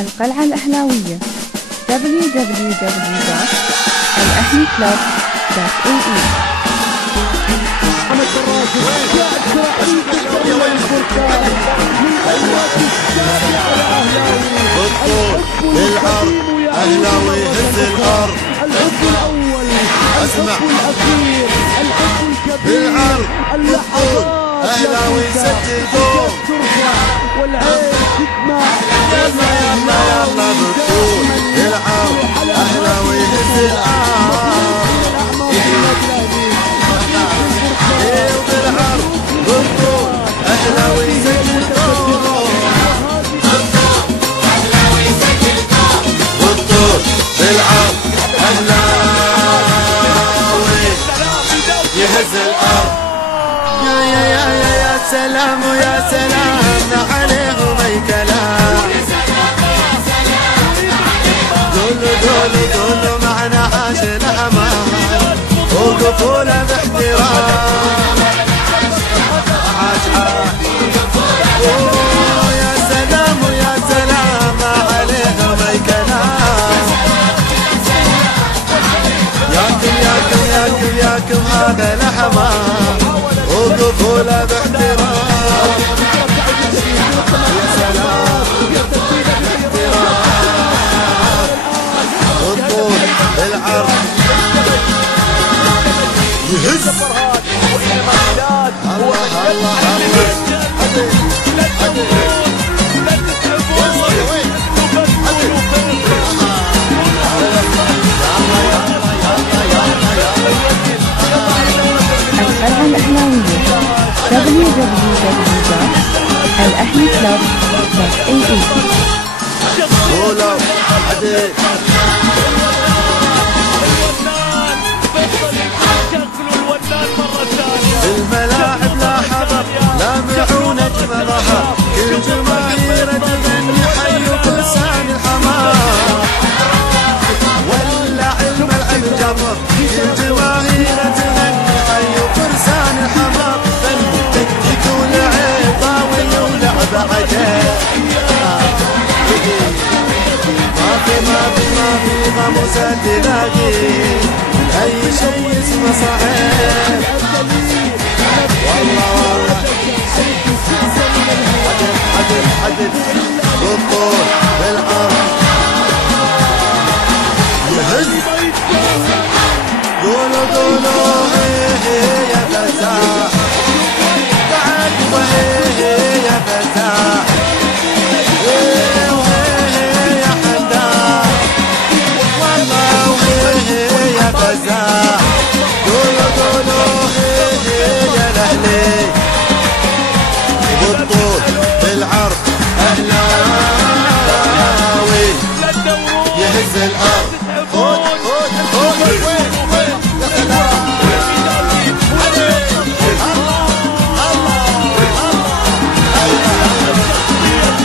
القلعة الأهلاوية www.الأهليكلوب.ae. محمد فراج جاء سعيد بالطول بالعرض أهلاوي هز الأرض. الحب الأول، اسمع الحب الأخير، الحب الكبير، بالعرض بالطول أهلاوي سجل جول والعين تدمع. يلا يلا يلا بالطول بالعرض أهلاوي هز الأرض. بالعرض بالطول أهلاوي سجل جول بالطول بالعرض أهلاوي يهز الأرض. يا يا يا يا يا سلام ويا سلام عليهم أي كلام. قولوا معنا عاش الأمان وقفوله باحترام. عاش يا سلام ويا سلام عليهم أي كلام. ياكم هذا الحمام وقفوله باحترام. يا سلام بالطول بالعرض يهز. الله الله الله القلعة الأهلاوية www.الأهليكلوب.ae. قولوا عدل الملاعب لا حضر لا معونة ما ظهر. كل جماهير تغني حي فرسان الحمام. ولع الملعب جبر كل جماهير تغني حي فرسان الحمام. فن تكتيك ولعب طاوي ولعب عجيب. ما في غموسة تلاقي أي شيء اسمه صحيح. والله عدل بالطول بالعرض يهز. قولوا يا فزاع بعد يا فزاع يا حداد والله يا فزاع. قولوا يا الأهلي بالطول بالعرض أهلاوي يهز الأرض. خذ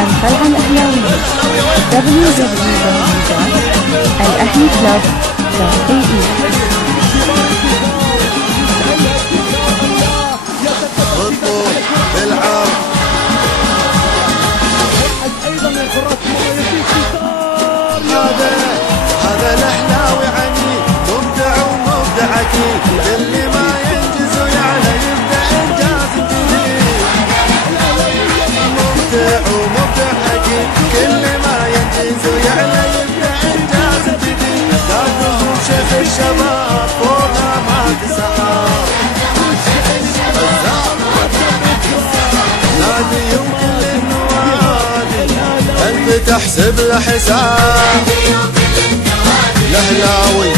القلعة الأهلاوية www.الأهليكلوب.ae. بالطول بالعرض هذا الأهلاوي عني مبدع ومبدع أكيد. اللي ما ينجز ويعلى يبدأ إنجاز جديد. مبدع ومبدع أكيد. كل ما ينجز ويعلى يبدأ إنجاز جديد. تاجهم شيخ الشباب فوقها ما تسحب. نادي يمكن للنوادي أنت تحسب له حساب. الأهلاوي